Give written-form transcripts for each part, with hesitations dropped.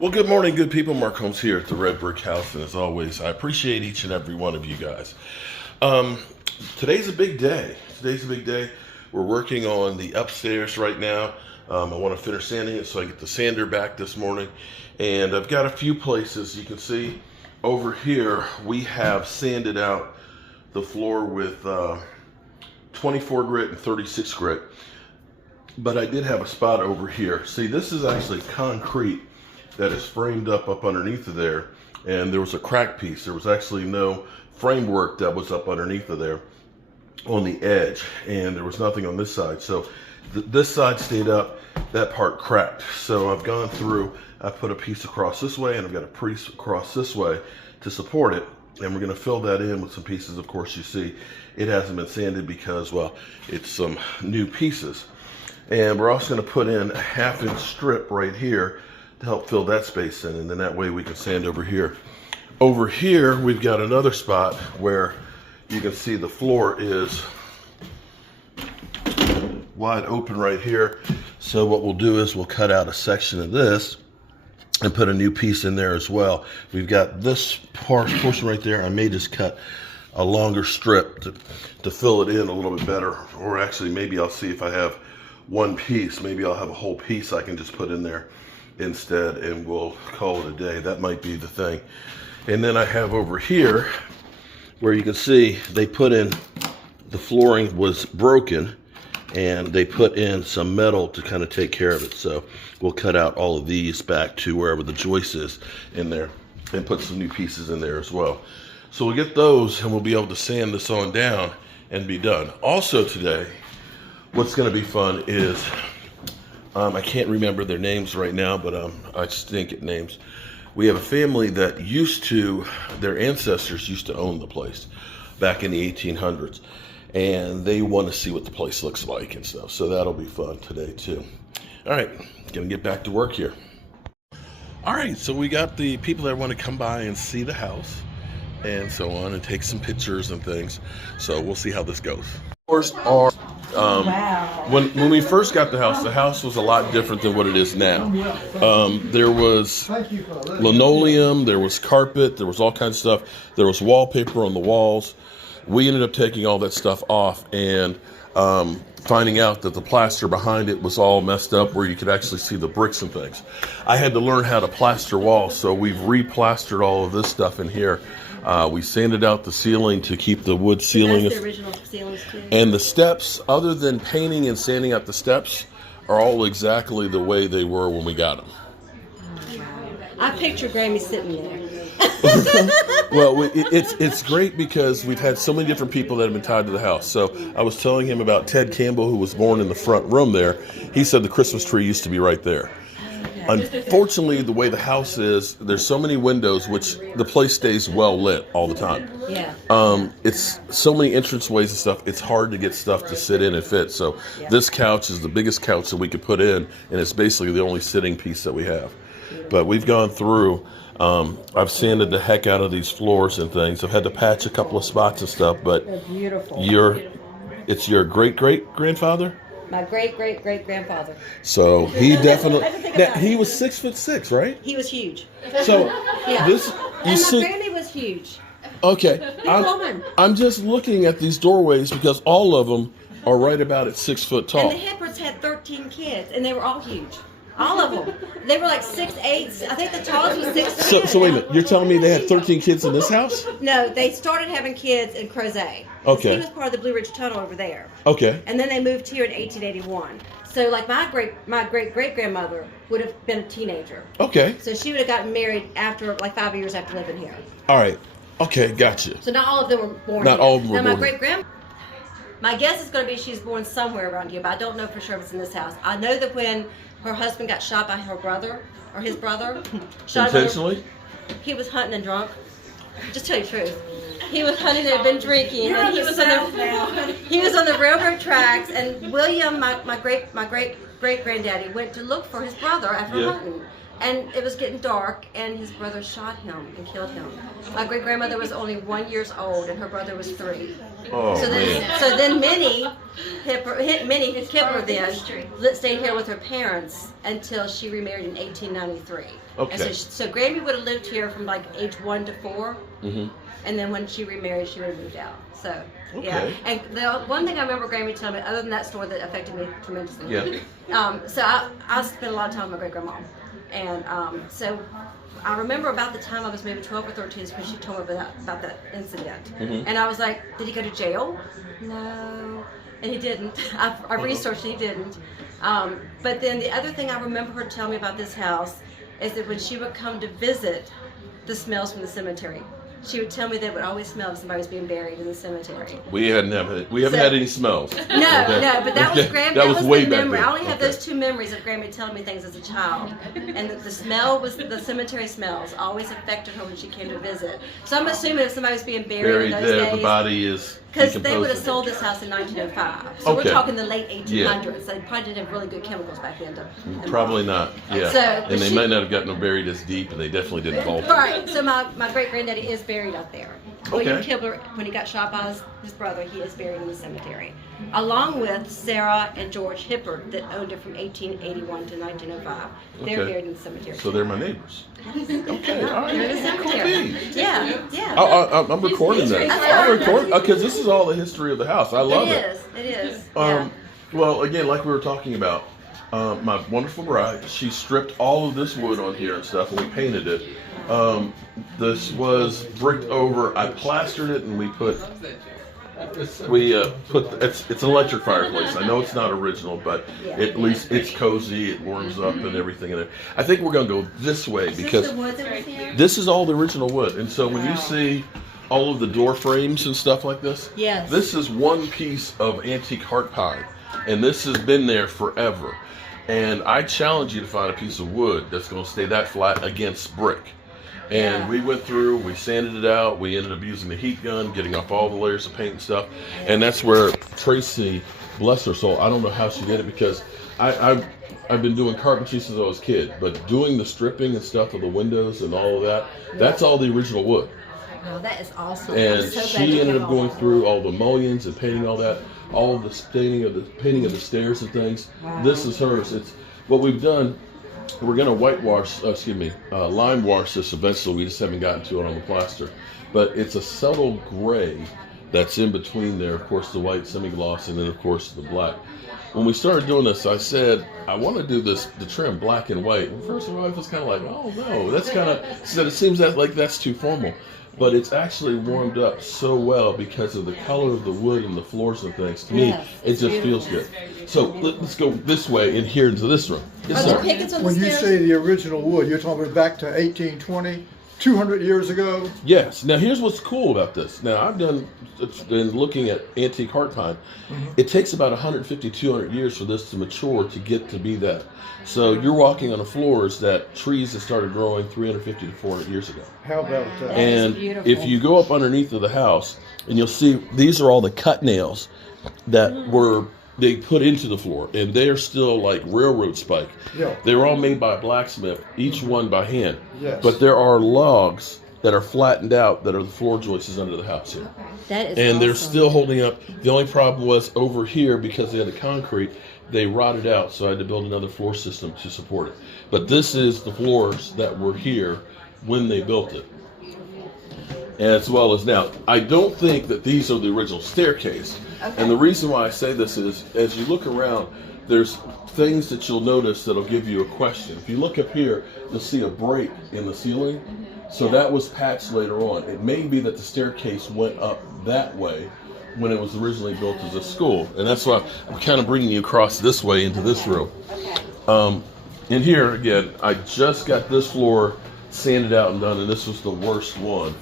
Well, good morning, good people. Mark Holmes here at the Red Brick House, and as always, I appreciate each and every one of you guys. Um, Today's a big day. Today's a big day. We're working on the upstairs right now. I want to finish sanding it so I get the sander back this morning. And I've got a few places. You can see over here, we have sanded out the floor with 24 grit and 36 grit. But I did have a spot over here. See, this is actually concrete that is framed up underneath of there, and there was a crack piece. There was actually no framework that was up underneath of there on the edge, and there was nothing on this side. So this side stayed up, that part cracked. So I've gone through, I put a piece across this way, and I've got a piece across this way to support it, and we're going to fill that in with some pieces. Of course, you see it hasn't been sanded because, well, it's some new pieces. And we're also going to put in a 1/2-inch strip right here to help fill that space in, and then that way we can sand over here. Over here, we've got another spot where you can see the floor is wide open right here. So what we'll do is we'll cut out a section of this and put a new piece in there as well. We've got this portion right there. I may just cut a longer strip to fill it in a little bit better, or actually maybe I'll see if I have one piece. Maybe I'll have a whole piece I can just put in there instead, and we'll call it a day. That might be the thing. And then I have over here where you can see they put in, the flooring was broken, and they put in some metal to kind of take care of it. So we'll cut out all of these back to wherever the joist is in there and put some new pieces in there as well. So we'll get those and we'll be able to sand this on down and be done. Also today, what's going to be fun is I can't remember their names right now, but I stink at names. We have a family that their ancestors used to own the place back in the 1800s, and they want to see what the place looks like and stuff. So that'll be fun today too. All right, gonna get back to work here. All right, so we got the people that want to come by and see the house and so on and take some pictures and things. So we'll see how this goes. Doors are when we first got the house was a lot different than what it is now. There was linoleum, there was carpet, there was all kinds of stuff. There was wallpaper on the walls. We ended up taking all that stuff off and finding out that the plaster behind it was all messed up where you could actually see the bricks and things. I had to learn how to plaster walls, so we've replastered all of this stuff in here. We sanded out the ceiling to keep the wood ceiling. That's the original ceilings too. And the steps, other than painting and sanding out the steps, are all exactly the way they were when we got them. I picture Grammy sitting there. Well, it's great because we've had so many different people that have been tied to the house. So I was telling him about Ted Campbell, who was born in the front room there. He said the Christmas tree used to be right there. Unfortunately, the way the house is, there's so many windows, which the place stays well lit all the time. Yeah. It's so many entranceways and stuff. It's hard to get stuff to sit in and fit. So this couch is the biggest couch that we could put in, and it's basically the only sitting piece that we have. But we've gone through. I've sanded the heck out of these floors and things. I've had to patch a couple of spots and stuff. But They're beautiful. It's your great-great-grandfather? My great-great-great-grandfather. So he definitely. He was it. 6'6", right? He was huge. So Yeah. this you And see. my Grammy was huge. Okay, woman. I'm just looking at these doorways because all of them are right about at 6 foot And tall. the Heppards had 13 kids, and they were all huge. All of them. They were like 6'8". I think the tallest was 6'10". So wait a minute, you're telling me they had 13 kids in this house? No, they started having kids in Crozet. Okay. He was part of the Blue Ridge Tunnel over there. Okay. And then they moved here in 1881. So like my great great grandmother would have been a teenager. Okay. So she would have gotten married after like 5 years after living here. All right. Okay, gotcha. So not all of them were born Not here. all of them were now, born my great grand. My guess is going to be she's born somewhere around here, but I don't know for sure if it's in this house. I know that when her husband got shot by her brother, or his brother, shot him, Intentionally? he was hunting and drunk. Just tell you the truth. He was hunting and had been drinking, and he was on the railroad tracks. And William, my great great granddaddy, went to look for his brother after hunting. and it was getting dark, and his brother shot him and killed him. My great grandmother was only 1 year old, and her brother was 3. Oh, man. So then Minnie Kipper then stayed here with her parents until she remarried in 1893. Okay. And so Grammy would have lived here from like age 1 to 4, Mm-hmm. and then when she remarried, she would have moved out. So yeah. Okay. And the one thing I remember Grammy telling me, other than that story that affected me tremendously. Yeah. So I spent a lot of time with my great grandma, and so I remember about the time I was maybe 12 or 13 is when she told me about that incident. Mhm. And I was like, did he go to jail? No. And he didn't. I researched it, he didn't. But then the other thing I remember her telling me about this house is that when she would come to visit, the smells from the cemetery. She would tell me they would always smell if somebody was being buried in the cemetery. We haven't had any smells. No, but that was Grammy. That was way the back memory. then. I only have those 2 memories of Grammy telling me things as a child, and the smell was the cemetery smells always affected her when she came to visit. So I'm assuming if somebody was being buried in those there, the days, body is because they would have decomposing. sold this house in 1905. So Okay. we're talking the late 1800s. Yeah. They probably didn't have really good chemicals back then. Probably not. Yeah. So, and but they she- might not have gotten them buried as deep, and they definitely didn't vault them. Right. So my great granddaddy is buried up there. William Okay. Kibler, when he got shot by his brother, he is buried in the cemetery, along with Sarah and George Hippard that owned it from 1881 to 1905. They're Okay. buried in the cemetery. So they're my neighbors. Okay. All right. They're in the Cool cemetery. beans. Yeah. I'm recording that. I'll record because this is all the history of the house. I love it. It is. Yeah. Well, again, like we were talking about, my wonderful bride, she stripped all of this wood on here and stuff, and we painted it. This was bricked over. I plastered it, and we put it's an electric fireplace. I know it's not original, but at least it's cozy. It warms up and everything in it. I think we're gonna go this way Is because this the wood that was here? this is all the original wood. And so when you Wow. see all of the door frames and stuff like this, Yes. this is one piece of antique heart pine, and this has been there forever. And I challenge you to find a piece of wood that's going to stay that flat against brick. And Yeah. we went through, we sanded it out, we ended up using the heat gun, getting off all the layers of paint and stuff. And that's where Tracy, bless her soul, I don't know how she did it because I've been doing carpentry since I was a kid, but doing the stripping and stuff of the windows and all of that, that's all the original wood. Wow, that is awesome. I'm And so glad she you ended came up going on. through all the mullions and painting all that, all of the painting of the stairs and things. Wow. This is hers. It's what we've done. We're gonna lime wash this eventually. We just haven't gotten to it on the plaster, but it's a subtle gray that's in between there. Of course, the white semi-gloss, and then of course the black. When we started doing this, I said, I want to do the trim black and white. And first, my wife was kind of like, oh no, that's kind of, she said, it seems like that's too formal. But it's actually warmed up so well because of the color of the wood and the floors and things. To me, Yes, it it's just feels beautiful. good. So let's go this way and here into this room. Yes, Are there sir. pickets on the When you stairs? say the original wood, you're talking about back to 1820, 200 years ago? Yes. Now here's what's cool about this. Now I've been looking at antique heart pine. It takes about 150, 200 years for this to mature to get to be that. So you're walking on the floors that trees that started growing 350 to 400 years ago. How about that? That is And beautiful. if you go up underneath of the house, and you'll see these are all the cut nails that they put into the floor, and they are still like railroad spike. Yeah. They were all made by a blacksmith, each one by hand. Yes. But there are logs that are flattened out that are the floor joists under the house here. That is And they're awesome. still holding up. The only problem was over here, because they had the concrete, they rotted out, so I had to build another floor system to support it. But this is the floors that were here when they built it. As well as now, I don't think that these are the original staircase. Okay. And the reason why I say this is, as you look around, there's things that you'll notice that'll give you a question. If you look up here, you'll see a break in the ceiling. So that was patched later on. It may be that the staircase went up that way when it was originally built as a school. And that's why I'm kind of bringing you across this way into this room. Okay. In here, again, I just got this floor sanded out and done, and this was the worst one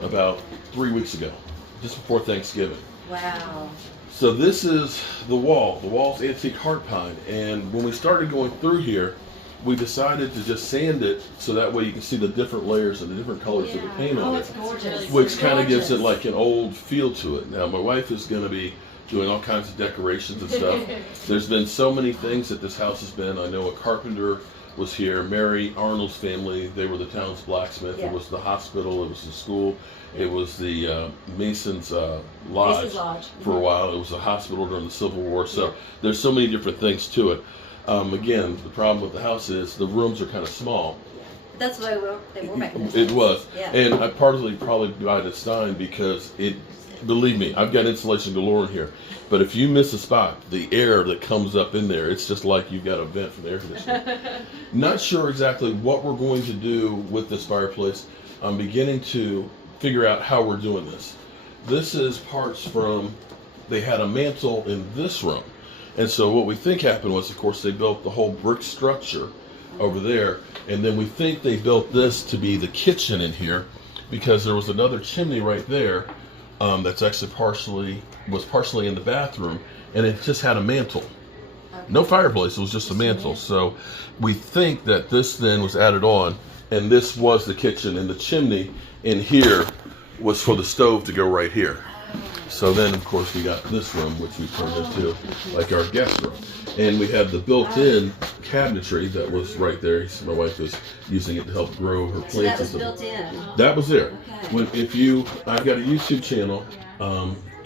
about 3 weeks ago, just before Thanksgiving. Wow. So this is the wall. The wall's antique heart pine. And when we started going through here, we decided to just sand it so that way you can see the different layers and the different colors of the paint Oh, on it's it, gorgeous. which kind of gives it Gorgeous. like an old feel to it. Now, my wife is going to be doing all kinds of decorations and stuff. There's been so many things that this house has been. I know a carpenter was here. Mary Arnold's family, they were the town's blacksmith. Yeah. It was the hospital, it was the school, it was the Mason's Lodge, Mason's Lodge. for a while. It was a hospital during the Civil War. So there's so many different things to it. Again, the problem with the house is the rooms are kind of small. That's what they were back then. It was. Yeah. And I partly probably by design because it, believe me, I've got insulation galore in here. But if you miss a spot, the air that comes up in there, it's just like you've got a vent for the air conditioning. Not sure exactly what we're going to do with this fireplace. I'm beginning to figure out how we're doing this. This is parts from, they had a mantle in this room. And so what we think happened was, of course, they built the whole brick structure over there. And then we think they built this to be the kitchen in here because there was another chimney right there that's actually was partially in the bathroom, and it just had a mantle. No fireplace, it was just a mantle. So we think that this then was added on, and this was the kitchen, and the chimney in here was for the stove to go right here. So then, of course, we got this room, which we turned into like our guest room. And we had the built-in cabinetry that was right there. My wife was using it to help grow her So that plants. was built in. That was there. Okay. I've got a YouTube channel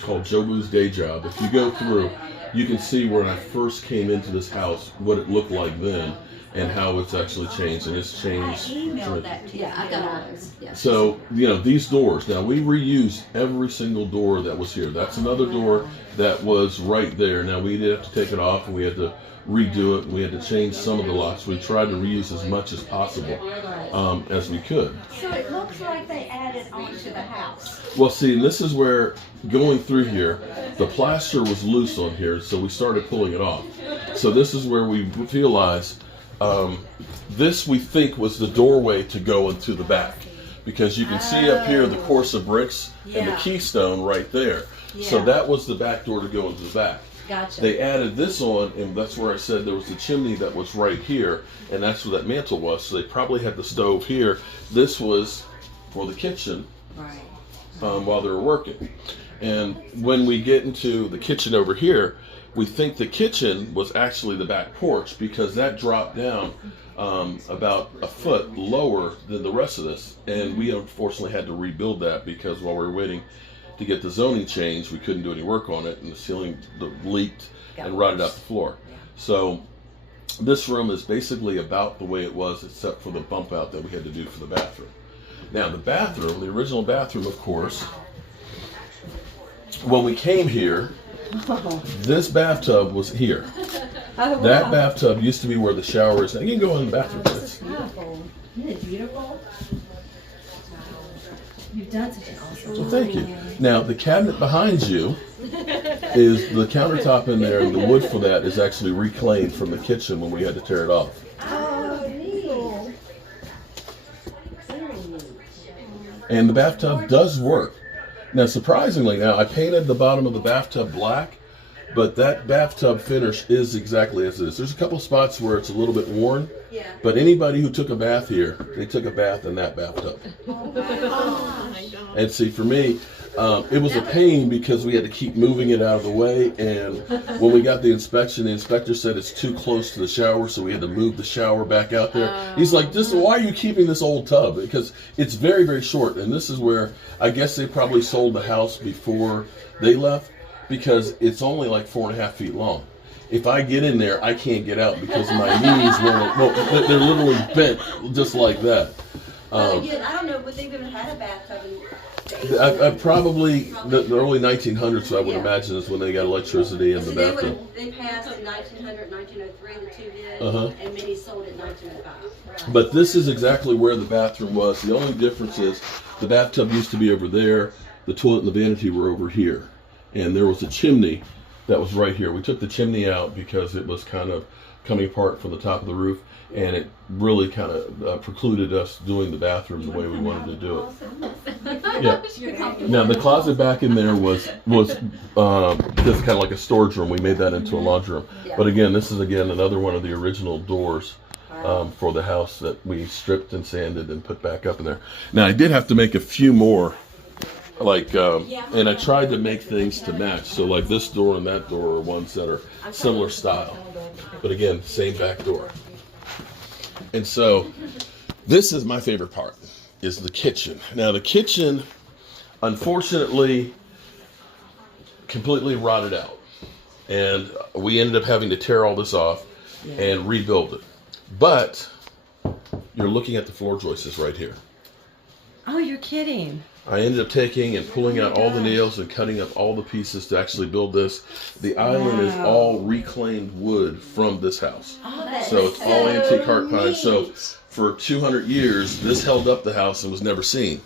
called Joe Boo's Day Job. If you go through, you can see when I first came into this house, what it looked like then, and how it's actually changed, and it's changed. I emailed that to you. Yeah, I got all those. Yeah. So, these doors, now we reused every single door that was here. That's another door that was right there. Now we did have to take it off and we had to redo it. We had to change some of the locks. We tried to reuse as much as possible as we could. So it looks like they added onto the house. Well, see, this is where, going through here, the plaster was loose on here, so we started pulling it off. So this is where we realized this we think was the doorway to go into the back. Because you can see up here the course of bricks and the Yeah. keystone right there. So Yeah. that was the back door to go into the back. Gotcha. They added this on, and that's where I said there was the chimney that was right here, and that's where that mantle was. So they probably had the stove here. This was for the kitchen Right. while they were working. And when we get into the kitchen over here, we think the kitchen was actually the back porch because that dropped down about a foot lower than the rest of this. And we unfortunately had to rebuild that because while we were waiting to get the zoning changed, we couldn't do any work on it, and the ceiling leaked and rotted out the floor. So this room is basically about the way it was, except for the bump out that we had to do for the bathroom. Now the bathroom, the original bathroom, of course, when we came here, this bathtub was here. Oh, That wow. bathtub used to be where the shower is. Now you can go in the bathroom. This is It's- beautiful. Isn't it beautiful? You've done such an awesome Well, thank you. Now the cabinet behind you is the countertop in there, and the wood for that is actually reclaimed from the kitchen when we had to tear it off. Oh, neat. Very neat. And the bathtub does work. Now, surprisingly, I painted the bottom of the bathtub black, but that bathtub finish is exactly as it is. There's a couple spots where it's a little bit worn, Yeah. but anybody who took a bath here, they took a bath in that bathtub. And see, for me, it was a pain because we had to keep moving it out of the way. And when we got the inspection, the inspector said it's too close to the shower, so we had to move the shower back out there. He's like, why are you keeping this old tub? Because it's very, very short. And this is where I guess they probably sold the house before they left because it's only like 4.5 feet long. If I get in there, I can't get out because my knees they're literally bent just like that. But again, I don't know, would they have even had a bathtub in I probably the early 1900s, I would Yeah. imagine, is when they got electricity in the So bathtub. they passed in 1900, 1903, the two did, Uh-huh. and many sold it in 1905. But this is exactly where the bathroom was. The only difference is the bathtub used to be over there, the toilet and the vanity were over here. And there was a chimney that was right here. We took the chimney out because it was kind of coming apart from the top of the roof, and it really kind of precluded us doing the bathroom the way we wanted to do it. Yeah. Now the closet back in there was just kind of like a storage room. We made that into a laundry room. But again, this is another one of the original doors for the house that we stripped and sanded and put back up in there. Now I did have to make a few more, and I tried to make things to match. So like this door and that door are ones that are similar style, but again, same back door. And so this is my favorite part, is the kitchen. Now the kitchen, unfortunately, completely rotted out. And we ended up having to tear all this off and rebuild it. But you're looking at the floor joists right here. Oh, you're kidding. I ended up taking and pulling out all the nails and cutting up all the pieces to actually build this. The island is all reclaimed wood from this house. Oh, that's So it's all antique heart pine. neat. So for 200 years, this held up the house and was never seen.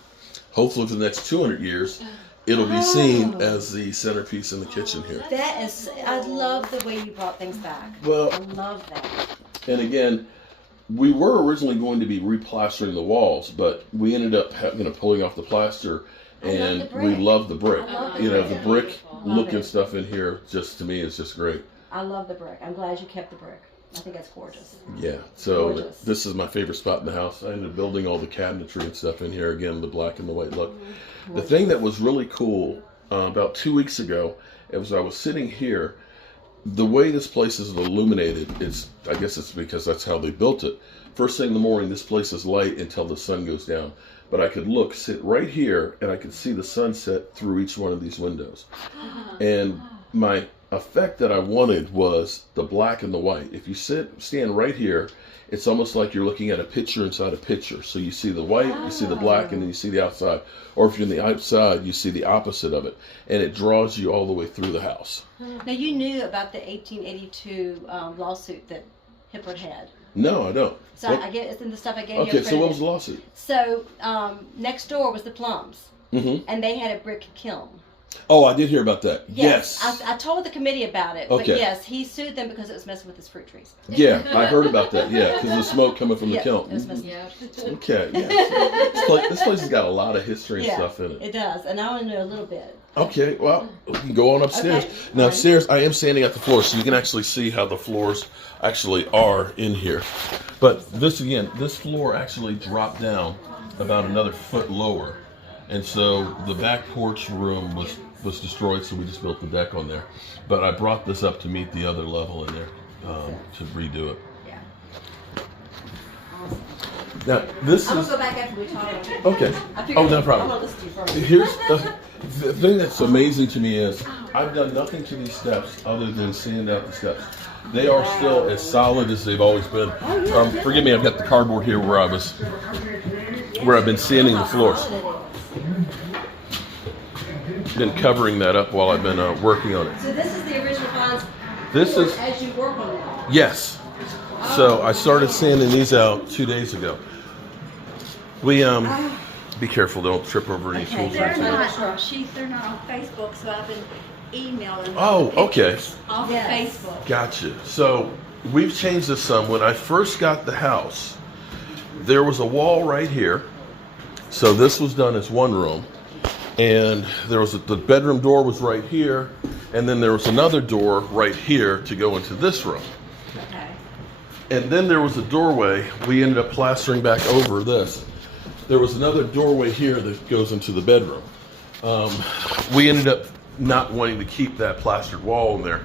Hopefully for the next 200 years, it'll be seen as the centerpiece in the kitchen here. That is, I love the way you brought things back. Well, I love that. and again, we were originally going to be replastering the walls, but we ended up pulling off the plaster, and we love the brick. The brick look and stuff in here, just to me, is just great. I love the brick. I'm glad you kept the brick. I think that's gorgeous. Yeah, so Gorgeous. this is my favorite spot in the house. I ended up building all the cabinetry and stuff in here, again, the black and the white look. The thing that was really cool, about 2 weeks ago, I was sitting here. The way this place is illuminated, I guess it's because that's how they built it. First thing in the morning, this place is light until the sun goes down. But I could sit right here, and I could see the sunset through each one of these windows. And my effect that I wanted was the black and the white. If you stand right here, it's almost like you're looking at a picture inside a picture. So you see the white, you see the black, and then you see the outside. Or if you're in the outside, you see the opposite of it. And it draws you all the way through the house. Now, you knew about the 1882 lawsuit that Hippert had. No, I don't. So What? I get it's in the stuff I gave you. Okay, so what was the lawsuit? So next door was the Plums, Mm-hmm. and they had a brick kiln. Oh, I did hear about that. Yes. I told the committee about it, but Okay. yes, he sued them because it was messing with his fruit trees. Yeah, I heard about that. Yeah, because the smoke coming from the Yeah, kiln. it was messing. Okay, yeah. This place has got a lot of history and Yeah, stuff in it. it does, and I want to know a little bit. Okay, well, we can go on upstairs. Okay. Now, upstairs, I am standing at the floor, so you can actually see how the floors actually are in here. But this floor actually dropped down about another foot lower. And so the back porch room was destroyed, so we just built the deck on there. But I brought this up to meet the other level in there to redo it. Yeah. Now, this I'm is... gonna go back after we talk. Okay. I figured Oh, no I problem. want to listen to you first. Here's the thing that's amazing to me is I've done nothing to these steps other than sand out the steps. They are still as solid as they've always been. Forgive me, I've got the cardboard here where I've been sanding the floors. Been covering that up while I've been working on it. So this is the original finds. This is as you work on them. yes. So I started sanding these out 2 days ago. We be careful, don't trip over any tools. or They're anything. not, they're not on Facebook, so I've been emailing them. Oh, okay. Off Yes. Facebook. Gotcha. So we've changed this some. When I first got the house, there was a wall right here. So this was done as one room. And there was the bedroom door was right here. And then there was another door right here to go into this room. Okay. And then there was a doorway. We ended up plastering back over this. There was another doorway here that goes into the bedroom. We ended up not wanting to keep that plastered wall in there.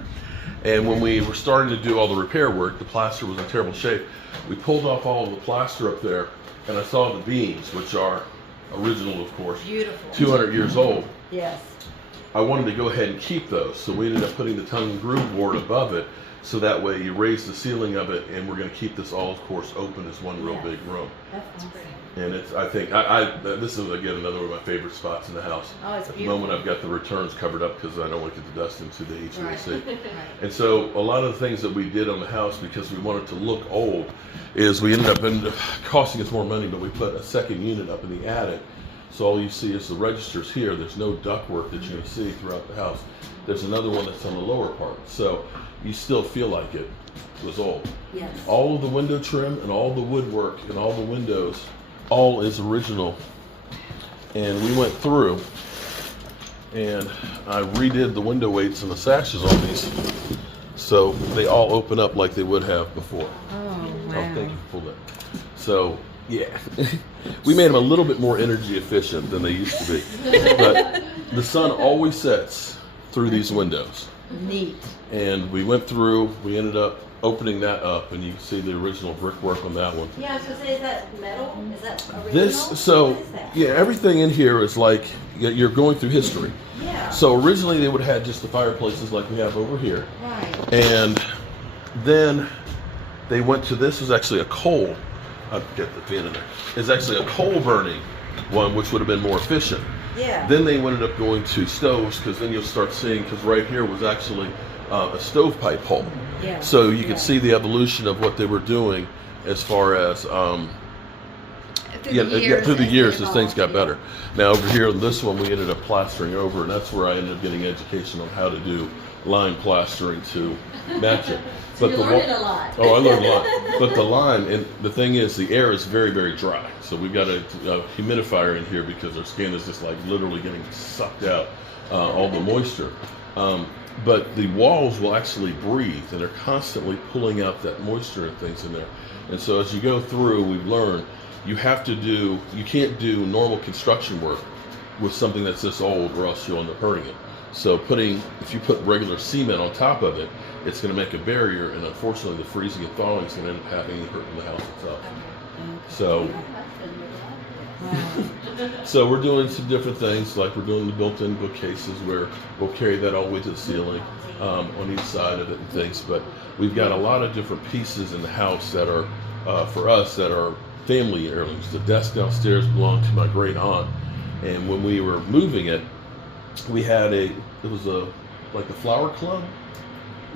And when we were starting to do all the repair work, the plaster was in terrible shape. We pulled off all of the plaster up there, and I saw the beams, which are original, of course, Beautiful. 200 years old. Yes. I wanted to go ahead and keep those, so we ended up putting the tongue and groove board above it, so that way you raise the ceiling of it, and we're going to keep this all, of course, open as one real Yeah. big room. That's great. And it's, I think, this is again another one of my favorite spots in the house. Oh, it's At the beautiful. moment, I've got the returns covered up because I don't want to get the dust into the HVAC. Right. And so, a lot of the things that we did on the house because we wanted to look old, is we ended up costing us more money, but we put a second unit up in the attic. So all you see is the registers here. There's no ductwork that you're going to see throughout the house. There's another one that's on the lower part, so you still feel like it was old. Yes. All of the window trim and all the woodwork and all the windows, all is original. And we went through and I redid the window weights and the sashes on these, so they all open up like they would have before. Oh, Oh, thank you for that. So, yeah, we made them a little bit more energy efficient than they used to be. But the sun always sets through these windows. Neat. And we went through, we ended up opening that up, and you can see the original brickwork on that one. Yeah, I was gonna say, is that metal? Is that original? This, so, What is that? yeah, everything in here is like, you're going through history. Yeah. So originally they would have had just the fireplaces like we have over here. Right. And then they went to, this was actually a coal, I'll get the fan in there. It's actually a coal burning one, which would have been more efficient. Yeah. Then they ended up going to stoves, because then you'll start seeing, because right here was actually a stovepipe hole. Yeah. So you can Yeah. see the evolution of what they were doing as far as through the years as things got better. Now over here on this one we ended up plastering over, and that's where I ended up getting education on how to do lime plastering to match it. So But you the learned a lot. Oh, I learned a lot. But the lime, and the thing is, the air is very, very dry. So we've got a humidifier in here because our skin is just like literally getting sucked out all the moisture. But the walls will actually breathe, and they're constantly pulling out that moisture and things in there. And so as you go through, we've learned you can't do normal construction work with something that's this old, or else you'll end up hurting it. So if you put regular cement on top of it, it's going to make a barrier, and unfortunately the freezing and thawing is going to end up hurting the house itself. So, so we're doing some different things, like we're doing the built-in bookcases where we'll carry that all the way to the ceiling on each side of it and things. But we've got a lot of different pieces in the house that are, for us, that are family heirlooms. The desk downstairs belonged to my great aunt, and when we were moving it, we had like a flower club.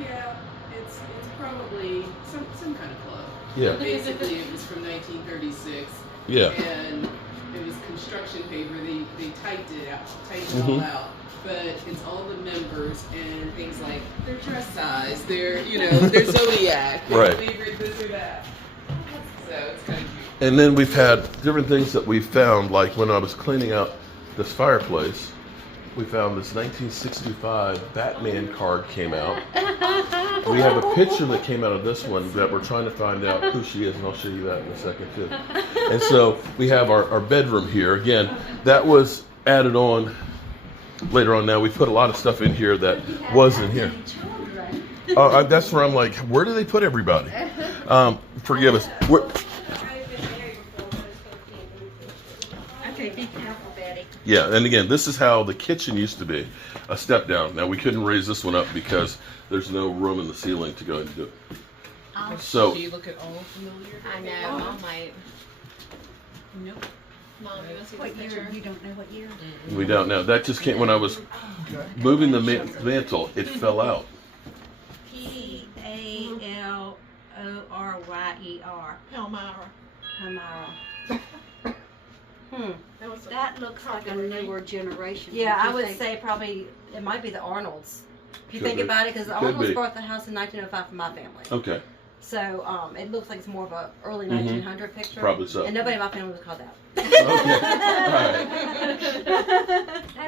Yeah, it's probably some kind of club. Yeah. Basically, it was from 1936. Yeah. And it was construction paper. They typed it Mm-hmm. all out. But it's all the members and things like their dress size, their their zodiac, their Right. favorite this or that. So it's kind of cute. And then we've had different things that we found, like when I was cleaning out this fireplace, we found this 1965 Batman card came out. We have a picture that came out of this one that we're trying to find out who she is, and I'll show you that in a second too. And so we have our bedroom here. Again, that was added on later on. Now we put a lot of stuff in here that wasn't here. That's where I'm like, where do they put everybody? Forgive us. Okay, be careful, Betty. Yeah, and again, this is how the kitchen used to be, a step down. Now we couldn't raise this one up because there's no room in the ceiling to go and do it. So Do you look at all familiar? I know, Mom might. Nope. Mom, you want to see What the year? picture? You don't know what year? we don't know. That just came when I was moving the mantle. It fell out. Paloryer. Palmyra. Palmyra. That was That looks like a newer generation. Yeah, Don't I you would think? say probably it might be the Arnolds. If you Could think be. about it, because the Could Arnolds be. bought the house in 1905 for my family. Okay. So it looks like it's more of a early Mhm. 1900 picture. Probably so. And nobody in my family was called that. Okay. All right.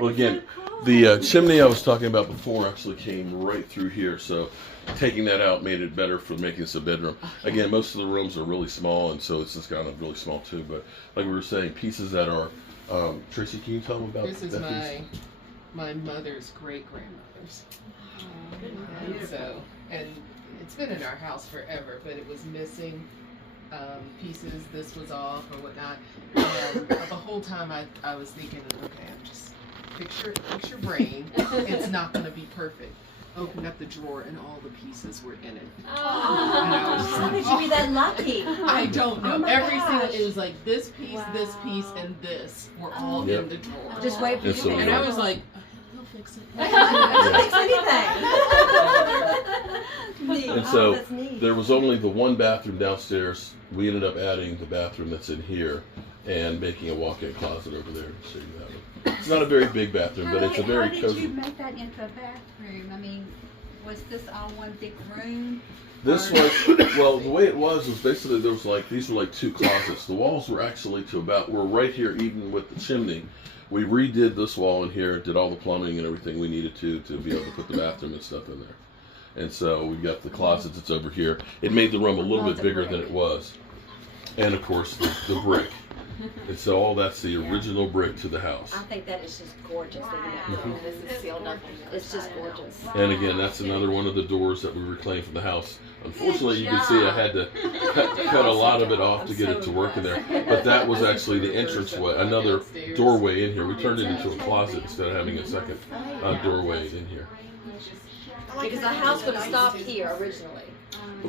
Well, again, the chimney I was talking about before actually came right through here, so taking that out made it better for making this a bedroom. Again, most of the rooms are really small, and so it's just kind of really small too. But like we were saying, pieces that are Tracy, can you tell them about This is that piece? my mother's great grandmother's. And it's been in our house forever, but it was missing pieces. This was off or whatnot. And the whole time I was thinking, okay, I'm just fix your brain. It's not going to be perfect. Opened up the drawer and all the pieces were in it. And I was just How like, did you be that lucky? I don't know. Oh my Every single gosh. it was like this piece, and this were all Yep. in the drawer. Just wait for you It's to a- And I was like, he'll fix it. Fix anything. Neat. And Oh, so that's neat. there was only the one bathroom downstairs. We ended up adding the bathroom that's in here and making a walk-in closet over there. So you have it. It's not a very big bathroom, but it's a very How did cozy. you make that into a bathroom? I mean, was this all one big room? This was, well, the way it was basically there was like, these were like two closets. The walls were actually were right here even with the chimney. We redid this wall in here, did all the plumbing and everything we needed to be able to put the bathroom and stuff in there. And so we got the closets that's over here. It made the room a little bit bigger than it was. And of course the brick. And so all that's the original brick to the house. I think that is just gorgeous. Mhm. This is sealed up. It's just gorgeous. And again, that's another one of the doors that we reclaimed from the house. Unfortunately, you can see I had to cut a lot of it off to get it to work in there. But that was actually the entranceway, another doorway in here. We turned it into a closet instead of having a second doorway in here. Because the house would have stopped here originally.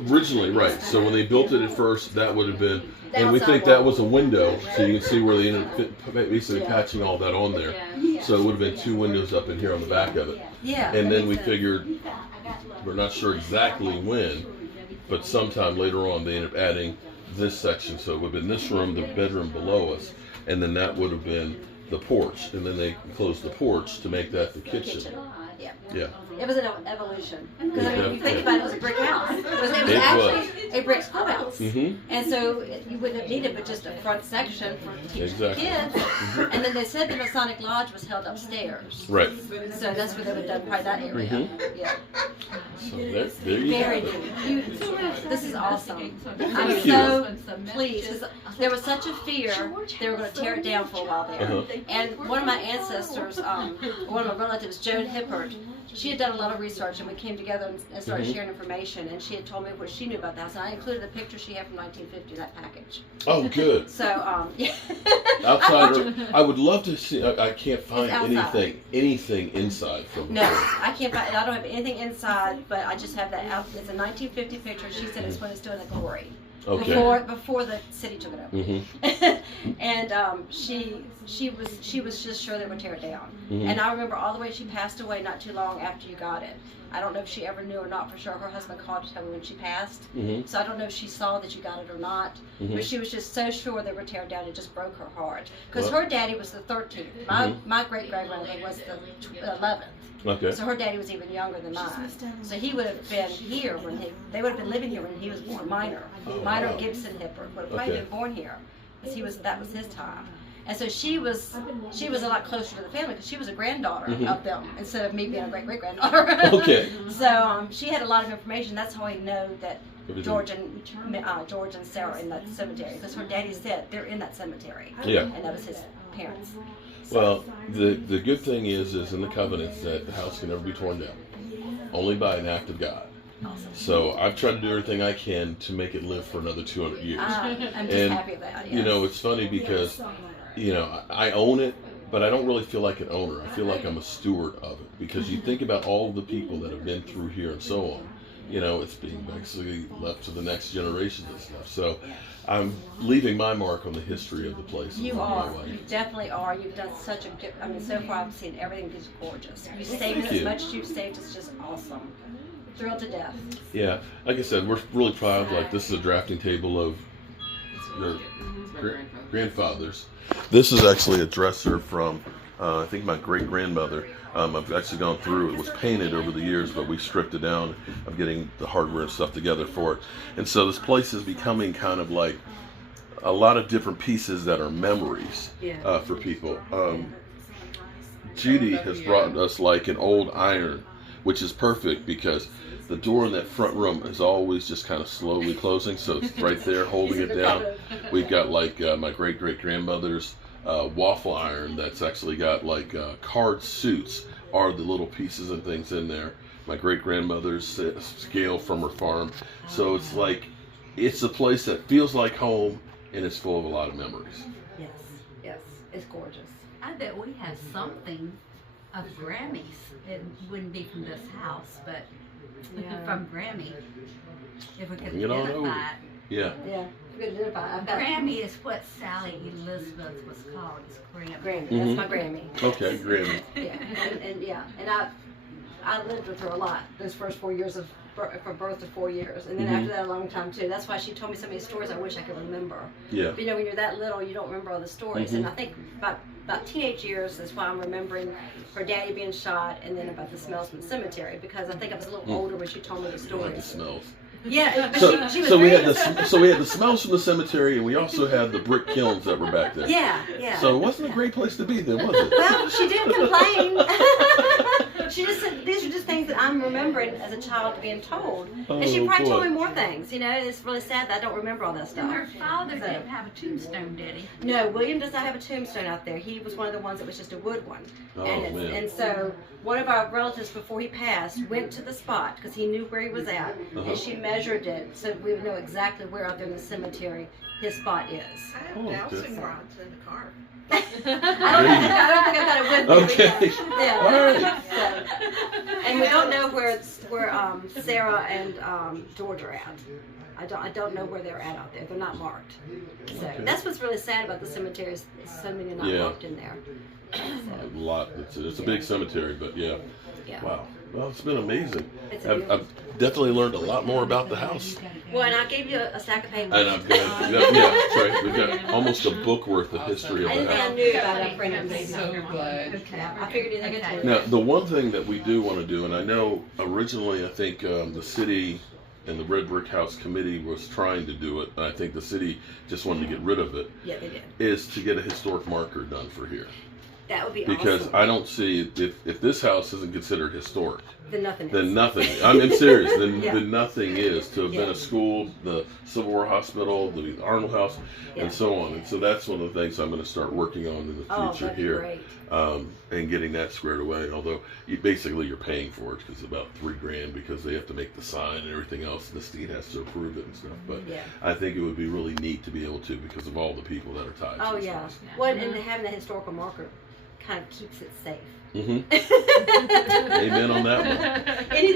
Originally, right. So when they built it at first, that would have been, and we think that was a window, so you can see where they ended up basically patching all that on there. So it would have been 2 windows up in here on the back of it. Yeah. And then we figured, we're not sure exactly when, but sometime later on they ended up adding this section. So it would have been this room, the bedroom below us, and then that would have been the porch. And then they closed the porch to make that the kitchen. Yeah. Yeah. It was an evolution. Because I mean, Yeah. if you think about it, it was a brick house. It was It actually a brick schoolhouse. Mm-hmm. And so you wouldn't have needed but just a front section for teaching Exactly. kids. And then they said the Masonic Lodge was held upstairs. Right. So that's where they would have done probably that area. Mhm. Yeah. So there you Very have it. neat. This is awesome. I'm Thank you. so pleased. 'Cause there was such a fear they were going to tear it down for a while there. Uh-huh. And one of my ancestors, one of my relatives, Joan Hippert, she had done a lot of research, and we came together and started Mhm. sharing information. And she had told me what she knew about the house, and I included a picture she had from 1950 in that package. Oh, good. So, yeah. Outside, I would love to see. I can't find outside. anything inside from. No, I can't find. I don't have anything inside, but I just have that out. It's a 1950 picture. She said it's when it's still in the glory. Okay. Before the city took it over. Mm-hmm. And she was just sure they would tear it down. Mhm. And I remember all the way she passed away not too long after you got it. I don't know if she ever knew or not for sure. Her husband called to tell me when she passed. Mm-hmm. So I don't know if she saw that you got it or not. Mhm. But she was just so sure they would tear it down. It just broke her heart. Because Well- her daddy was the 13th. My great-great-grandmother was the 11th. Okay. So her daddy was even younger than mine. So he would have been here when they would have been living here when he was born. Minor Oh, Minor wow. Gibson Hippert would have probably Okay. been born here, because that was his time. And so she was a lot closer to the family because she was a granddaughter Mhm. of them instead of me being a great-great-granddaughter. Okay. So she had a lot of information. That's how I know that Everything. George and Sarah are in that cemetery, because her daddy said they're in that cemetery. Yeah. And that was his parents. Well, the good thing is in the covenants that the house can never be torn down, only by an act of God. Awesome. So I've tried to do everything I can to make it live for another 200 years. I'm just And, happy of that. You know, it's funny because, you know, I own it, but I don't really feel like an owner. I feel like I'm a steward of it, because you think about all the people that have been through here and so on. You know, it's being basically left to the next generation and stuff. So I'm leaving my mark on the history of the place. You along are. my way. You definitely are. You've done such a good. I mean, so far I've seen everything is gorgeous. You saved Thank as you. much as you've saved. It's just awesome. Thrilled to death. Yeah, like I said, we're really proud. Like, this is a drafting table of your It's my grandfather. grandfathers. This is actually a dresser from, I think, my great grandmother. I've actually gone through. It was painted over the years, but we stripped it down. I'm getting the hardware and stuff together for it. And so this place is becoming kind of like a lot of different pieces that are memories for people. Judy has brought us like an old iron, which is perfect because the door in that front room is always just kind of slowly closing, so it's right there holding it down. We've got like my great-great-grandmother's waffle iron that's actually got like card suits are the little pieces and things in there. My great-grandmother's scale from her farm. So it's like, it's a place that feels like home, and it's full of a lot of memories. Yes. Yes. It's gorgeous. I bet we have something of Grammy's. It wouldn't be from this house, but from Grammy. If we could Bring it on over. identify it. Yeah. Yeah. Good to identify. I've got Grammy is what Sally Elizabeth was called. It's Grammy. Grammy. Mhm. That's my Grammy. Okay, Grammy. Yeah. And I lived with her a lot those first 4 years of from birth to 4 years, and then Mhm. after that a long time too. That's why she told me so many stories I wish I could remember. Yeah. But, you know, when you're that little, you don't remember all the stories. Mhm. And I think about teenage years is why I'm remembering her daddy being shot, and then about the smells from the cemetery, because I think I was a little older when she told me the I like the stories. smells. Yeah, but So, she was so we very- had the smells from the cemetery, and we also had the brick kilns that were back there. Yeah, yeah. So it wasn't a great place to be then, was it? Well, she didn't complain. She just said these are just things that I'm remembering as a child being told, and she Oh, probably told boy. me more things. You know, it's really sad that I don't remember all that And stuff. her father So- didn't have a tombstone, did he? No, William does not have a tombstone out there. He was one of the ones that was just a wood one. Oh, man. And so one of our relatives before he passed went to the spot because he knew where he was at, Uh-huh. and she measured it so we would know exactly where out there in the cemetery his spot is. I have Oh, dowsing okay. rods in the car. I don't think I got it with me. Okay. Yeah. All right. So, and we don't know where Sarah and George are at. I don't know where they're at out there. They're not marked. So that's what's really sad about the cemeteries. Is so many are not Yeah. marked in there. A lot. It's a big cemetery, but yeah. Yeah. Wow. Well, it's been amazing. It's a I've definitely learned a lot more about the house. Well, and I gave you a stack of And papers. I've got, yeah, that's right. We've got almost a book worth of history of I the didn't think I house. knew about it. Friends. So glad. Yeah, I figured you'd get to Now, it. the one thing that we do want to do, and I know originally I think the city and the Red Brick House Committee was trying to do it, and I think the city just wanted to get rid of it, Yeah, they did. is to get a historic marker done for here. That would be Because awesome. I don't see, if this house isn't considered historic, Then nothing. then is. nothing. I'm serious. Then, Yeah. then nothing is to have been Yeah. a school, the Civil War Hospital, the Arnold House, Yeah. and so on. And so that's one of the things I'm going to start working on in the Oh, future that'd be here, great. and getting that squared away. Although basically you're paying for it because it's about $3,000 because they have to make the sign and everything else. And the state has to approve it and stuff. But Yeah. I think it would be really neat to be able to because of all the people that are tied. Oh to yeah. this. Well, and having a historical marker kind of keeps it safe. Mm-hmm. Amen on that one. Anything